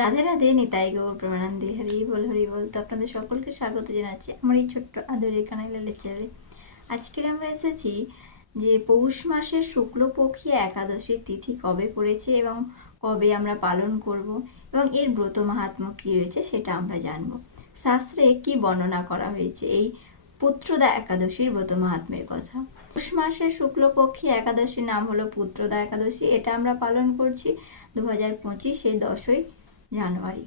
রাধে রাধে, নিতাই গৌর প্রেমানন্দে, হরি বল। তো আপনাদের সকলকে স্বাগত জানাচ্ছি আমার এই ছোট্ট আদরের কানাইলালের চ্যানেলে। আজকের আমরা এসেছি যে পৌষ মাসের শুক্লপক্ষী একাদশীর তিথি কবে পড়েছে এবং কবে আমরা পালন করব এবং এর ব্রত মাহাত্ম্য কী রয়েছে সেটা আমরা জানব। শাস্ত্রে কি বর্ণনা করা হয়েছে এই পুত্রদা একাদশীর ব্রত মাহাত্ম্যের কথা। পৌষ মাসের শুক্লপক্ষী একাদশীর নাম হলো পুত্রদা একাদশী। এটা আমরা পালন করছি 2025 10ই জানুয়ারি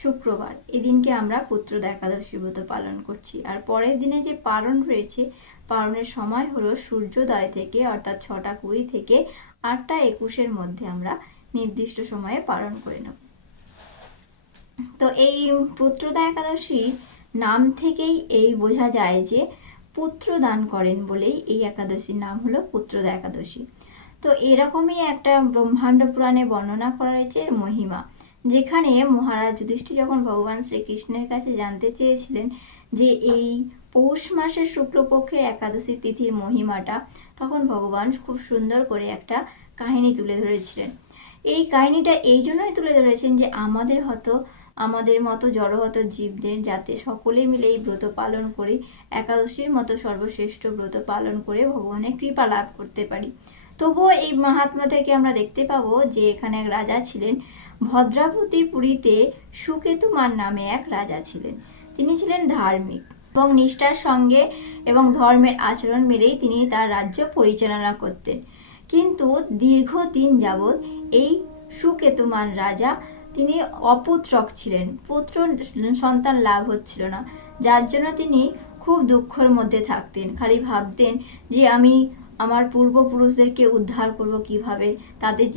শুক্রবার। এদিনকে আমরা পুত্রদা একাদশী ব্রত পালন করছি। আর পরের দিনে যে পালন রয়েছে, পালনের সময় হলো সূর্যোদয় থেকে অর্থাৎ 6টা 20 থেকে 8টা 21-এর মধ্যে আমরা নির্দিষ্ট সময়ে পালন করে নেব। তো এই পুত্রদা একাদশীর নাম থেকেই এই বোঝা যায় যে পুত্র দান করেন বলেই এই একাদশীর নাম হলো পুত্রদা একাদশী। তো এরকমই একটা ব্রহ্মাণ্ড পুরাণে বর্ণনা করা হয়েছে এর মহিমা, যেখানে মহারাজ যুধিষ্ঠির যখন ভগবান শ্রীকৃষ্ণের কাছে জানতে চেয়েছিলেন যে এই পৌষ মাসের শুক্লপক্ষের একাদশী তিথির মহিমাটা, তখন ভগবান খুব সুন্দর করে একটা কাহিনী তুলে ধরেছিলেন। এই কাহিনীটা এই জন্যই তুলে ধরেছেন যে আমাদের মতো জড়হত জীবদের যাতে সকলে মিলে এই ব্রত পালন করে একাদশীর মতো সর্বশ্রেষ্ঠ ব্রত পালন করে ভগবানের কৃপা লাভ করতে পারি। তবুও এই মাহাত্ম্য থেকে আমরা দেখতে পাবো যে এখানে এক রাজা ছিলেন, ভদ্রাবতীপুরীতে সুকেতুমান নামে এক রাজা ছিলেন। তিনি ছিলেন ধার্মিক এবং নিষ্ঠার সঙ্গে এবং ধর্মের আচরণ মেনেই তিনি তার রাজ্য পরিচালনা করতেন। কিন্তু দীর্ঘদিন যাবৎ এই সুকেতুমান রাজা তিনি অপুত্রক ছিলেন, পুত্র সন্তান লাভ হচ্ছিল না, যার জন্য তিনি খুব দুঃখের মধ্যে থাকতেন। খালি ভাবতেন যে আমি আমার পূর্বপুরুষদেরকে উদ্ধার করব কিভাবে, তাদের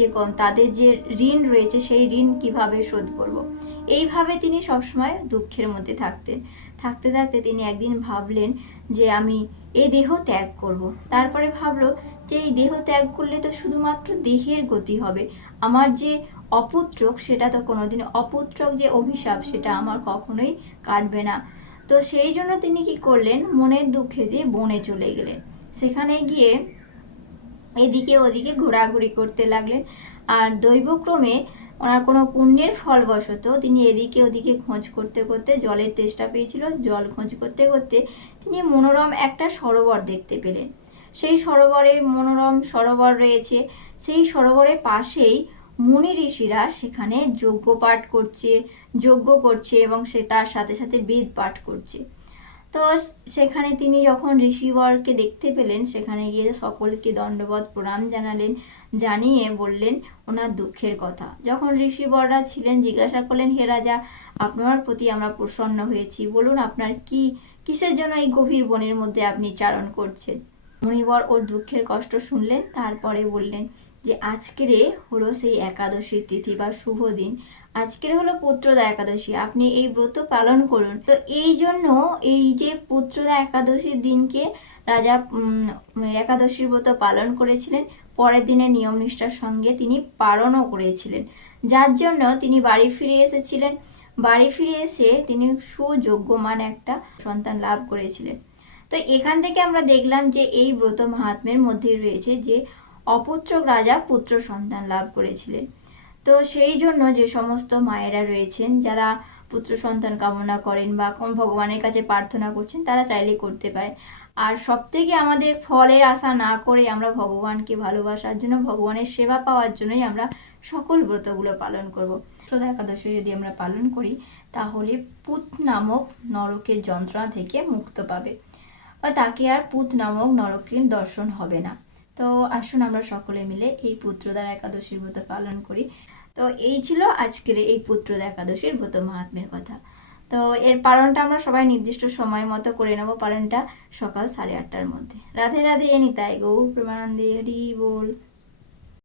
যে ঋণ রয়েছে সেই ঋণ কিভাবে শোধ করব। এইভাবে তিনি সবসময় দুঃখের মধ্যে থাকতেন। থাকতে থাকতে তিনি একদিন ভাবলেন যে আমি এই দেহ ত্যাগ করব। তারপরে ভাবলো যে এই দেহ ত্যাগ করলে তো শুধুমাত্র দেহের গতি হবে, আমার যে অপুত্রক সেটা তো কোনোদিন, অপুত্রক যে অভিশাপ সেটা আমার কখনোই কাটবে না। তো সেই জন্য তিনি কি করলেন, মনের দুঃখে দিয়ে বনে চলে গেলেন। সেখানে গিয়ে এদিকে ওদিকে ঘোরাঘুরি করতে লাগলেন। আর দৈবক্রমে ওনার কোনো পুণ্যের ফলবশত তিনি এদিকে ওদিকে খোঁজ করতে করতে জলের তেষ্টা পেয়েছিল। জল খোঁজ করতে করতে তিনি মনোরম একটা সরোবর দেখতে পেলেন। সেই সরোবরে মনোরম সরোবর রয়েছে, সেই সরোবরের পাশেই মুনি ঋষিরা সেখানে যজ্ঞ করছে এবং সে তার সাথে সাথে বেদ পাঠ করছে। তো সেখানে তিনি যখন ঋষিবরকে দেখতে পেলেন, সেখানে গিয়ে সকলকে দণ্ডবত প্রণাম জানালেন, জানিয়ে বললেন ওনার দুঃখের কথা। যখন ঋষিবররা ছিলেন জিজ্ঞাসা করলেন, হে রাজা, আপনার প্রতি আমরা প্রসন্ন হয়েছি, বলুন আপনার কিসের জন্য এই গভীর বনের মধ্যে আপনি চারণ করছেন। মুনিবর ওর দুঃখের কষ্ট শুনলেন, তারপরে বললেন যে আজকের হলো সেই একাদশীর তিথি বা শুভ দিন, আজকের হলো পুত্রদা একাদশী, আপনি এই ব্রত পালন করুন। তো এই জন্য এই যে পুত্রদা একাদশীর দিনকে রাজা একাদশীর ব্রত পালন করেছিলেন, পরের দিনে নিয়ম নিষ্ঠার সঙ্গে তিনি পালনও করেছিলেন, যার জন্য তিনি বাড়ি ফিরে এসেছিলেন। বাড়ি ফিরে এসে তিনি সুযোগ্যমান একটা সন্তান লাভ করেছিলেন। তো এখান থেকে আমরা দেখলাম যে এই ব্রত মাহাত্ম্যের মধ্যে রয়েছে যে অপুত্রক রাজা পুত্র সন্তান লাভ করেছিলেন। তো সেই জন্য যে সমস্ত মায়েরা রয়েছেন যারা পুত্র সন্তান কামনা করেন বা কোন ভগবানের কাছে প্রার্থনা করছেন, তারা চাইলে করতে পারে। আর সব থেকে আমাদের ফলের আশা না করে আমরা ভগবানকে ভালোবাসার জন্য, ভগবানের সেবা পাওয়ার জন্যই আমরা সকল ব্রতগুলো পালন করব। পুত্রদা একাদশী যদি আমরা পালন করি তাহলে পুত নামক নরকের যন্ত্রণা থেকে মুক্ত পাবে বা তাকে আর পুত নামক নরকের দর্শন হবে না। তো আসুন আমরা সকলে মিলে এই পুত্রদা একাদশীর ব্রত পালন করি। তো এই ছিল আজকের এই পুত্রদা একাদশীর ব্রত মাহাত্ম্যের কথা। তো এর পালনটা আমরা সবাই নির্দিষ্ট সময় মতো করে নেব, পালনটা সকাল 8:30টার মধ্যে। রাধে রাধে, নিতাই গৌর প্রেমানন্দে, হরি বল।